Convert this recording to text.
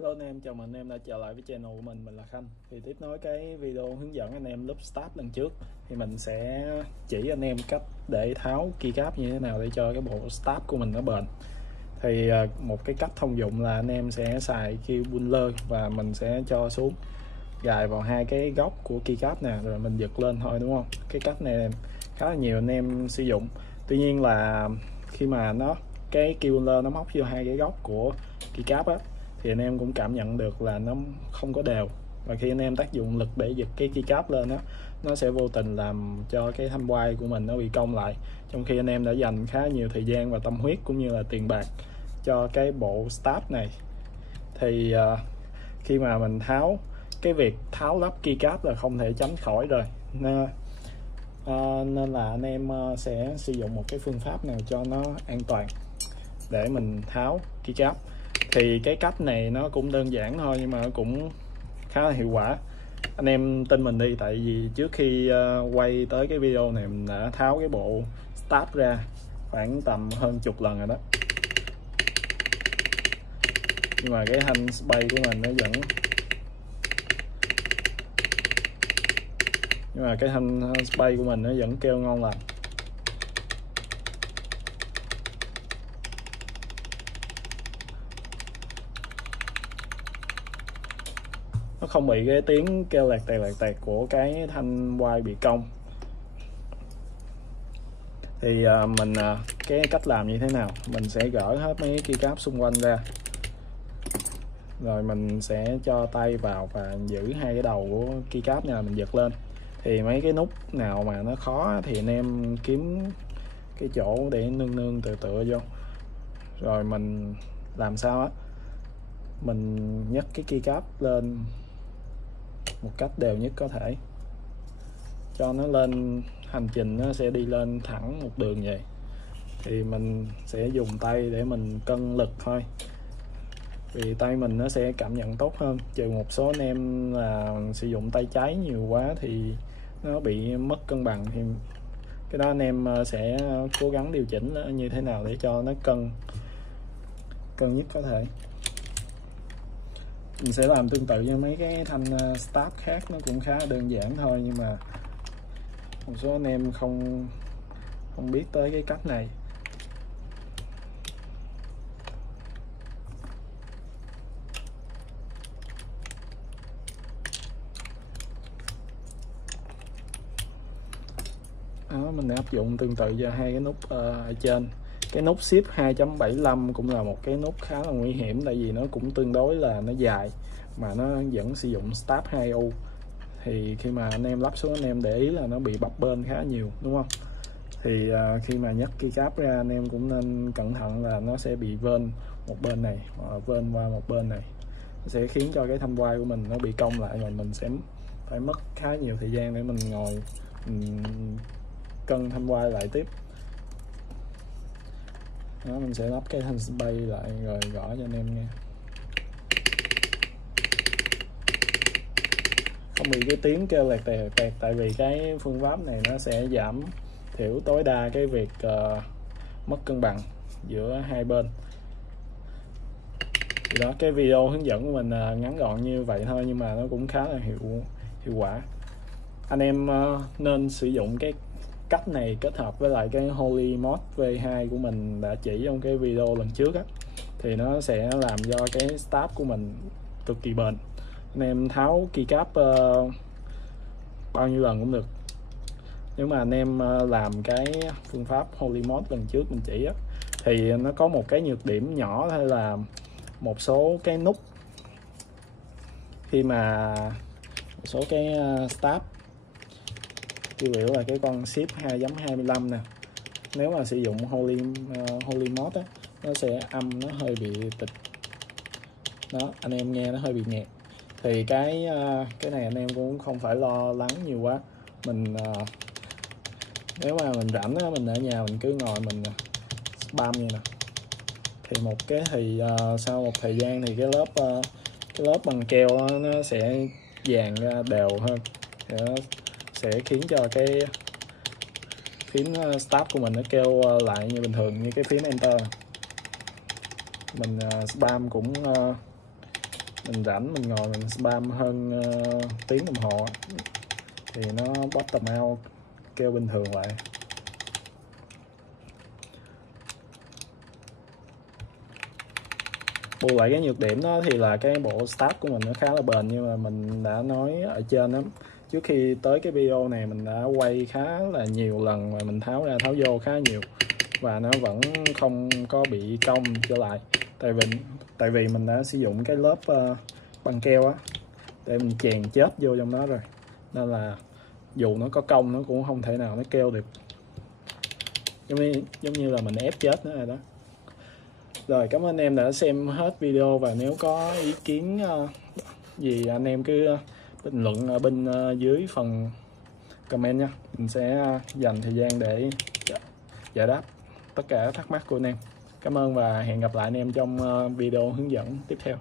Hello anh em, chào mừng anh em đã trở lại với channel của mình là Khanh. Thì tiếp nối cái video hướng dẫn anh em loop start lần trước thì mình sẽ chỉ anh em cách để tháo keycap như thế nào để cho cái bộ start của mình nó bền. Thì một cái cách thông dụng là anh em sẽ xài key puller và mình sẽ cho xuống gài vào hai cái góc của keycap nè, rồi mình giật lên thôi, đúng không? Cái cách này khá là nhiều anh em sử dụng. Tuy nhiên là khi mà cái key puller nó móc vô hai cái góc của keycap á, thì anh em cũng cảm nhận được là nó không có đều, và khi anh em tác dụng lực để giật cái keycap lên á, nó sẽ vô tình làm cho cái thanh quay của mình nó bị cong lại, trong khi anh em đã dành khá nhiều thời gian và tâm huyết cũng như là tiền bạc cho cái bộ start này. Thì khi mà mình cái việc tháo lắp keycap là không thể tránh khỏi rồi, nên là anh em sẽ sử dụng một cái phương pháp nào cho nó an toàn để mình tháo keycap. Thì cái cách này nó cũng đơn giản thôi nhưng mà nó cũng khá là hiệu quả. Anh em tin mình đi, tại vì trước khi quay tới cái video này mình đã tháo cái bộ start ra khoảng tầm hơn chục lần rồi đó, nhưng mà cái thanh bay của mình nó vẫn kêu ngon lành. Nó không bị cái tiếng kêu lẹt tẹt của cái thanh quai bị cong. Thì cái cách làm như thế nào, mình sẽ gỡ hết mấy cái keycap xung quanh ra, rồi mình sẽ cho tay vào và giữ hai cái đầu của keycap này, mình giật lên. Thì mấy cái nút nào mà nó khó thì anh em kiếm cái chỗ để nương tựa vô, rồi mình làm sao á, mình nhấc cái keycap lên một cách đều nhất có thể cho nó lên, hành trình nó sẽ đi lên thẳng một đường vậy. Thì mình sẽ dùng tay để mình cân lực thôi, vì tay mình nó sẽ cảm nhận tốt hơn, trừ một số anh em là sử dụng tay trái nhiều quá thì nó bị mất cân bằng. Thì cái đó anh em sẽ cố gắng điều chỉnh như thế nào để cho nó cân nhất có thể. Mình sẽ làm tương tự với mấy cái thanh start khác, nó cũng khá đơn giản thôi, nhưng mà một số anh em không biết tới cái cách này. Đó, mình áp dụng tương tự cho hai cái nút ở trên. Cái nút ship 2.75 cũng là một cái nút khá là nguy hiểm, tại vì nó cũng tương đối là nó dài mà nó vẫn sử dụng start 2U. Thì khi mà anh em lắp xuống, anh em để ý là nó bị bập bênh khá nhiều, đúng không? Thì khi mà nhấc keycap ra, anh em cũng nên cẩn thận là nó sẽ bị vênh một bên này, vênh qua một bên này, nó sẽ khiến cho cái thanh quai của mình nó bị cong lại, và mình sẽ phải mất khá nhiều thời gian để mình ngồi cân thanh quai lại tiếp. Đó, mình sẽ lắp cái thanh bay lại rồi gõ cho anh em nghe. Không bị cái tiếng kêu lẹt tẹt, tại vì cái phương pháp này nó sẽ giảm thiểu tối đa cái việc mất cân bằng giữa hai bên. Thì đó, cái video hướng dẫn của mình ngắn gọn như vậy thôi, nhưng mà nó cũng khá là hiệu quả. Anh em nên sử dụng cái cách này kết hợp với lại cái Holy Mod V2 của mình đã chỉ trong cái video lần trước á, thì nó sẽ làm cho cái start của mình cực kỳ bền. Anh em tháo keycap bao nhiêu lần cũng được. Nếu mà anh em làm cái phương pháp Holy Mod lần trước mình chỉ á, thì nó có một cái nhược điểm nhỏ thôi, là một số cái nút khi mà một số cái start tiêu biểu là cái con ship 2.25 nè, nếu mà sử dụng Holy Mod á, nó sẽ âm, nó hơi bị tịch đó, anh em nghe nó hơi bị nghẹt. Thì cái này anh em cũng không phải lo lắng nhiều quá. Mình nếu mà mình rảnh á, mình ở nhà mình cứ ngồi mình spam như nè, thì sau một thời gian thì cái lớp bằng keo đó, nó sẽ dàn ra đều hơn, thì nó sẽ khiến cho cái phím start của mình nó kêu lại như bình thường, như cái phím enter. Mình spam cũng mình rảnh mình ngồi mình spam hơn tiếng đồng hồ thì nó bottom out kêu bình thường lại. Bù lại cái nhược điểm đó thì là cái bộ start của mình nó khá là bền, nhưng mà mình đã nói ở trên đó, trước khi tới cái video này mình đã quay khá là nhiều lần và mình tháo ra tháo vô khá nhiều và nó vẫn không có bị cong trở lại, tại vì mình đã sử dụng cái lớp băng keo á để mình chèn chết vô trong đó rồi, nên là dù nó có cong nó cũng không thể nào nó kêu được, giống như là mình ép chết nó rồi đó. Rồi, cảm ơn anh em đã xem hết video, và nếu có ý kiến gì anh em cứ bình luận ở bên dưới phần comment nha. Mình sẽ dành thời gian để giải đáp tất cả thắc mắc của anh em. Cảm ơn và hẹn gặp lại anh em trong video hướng dẫn tiếp theo.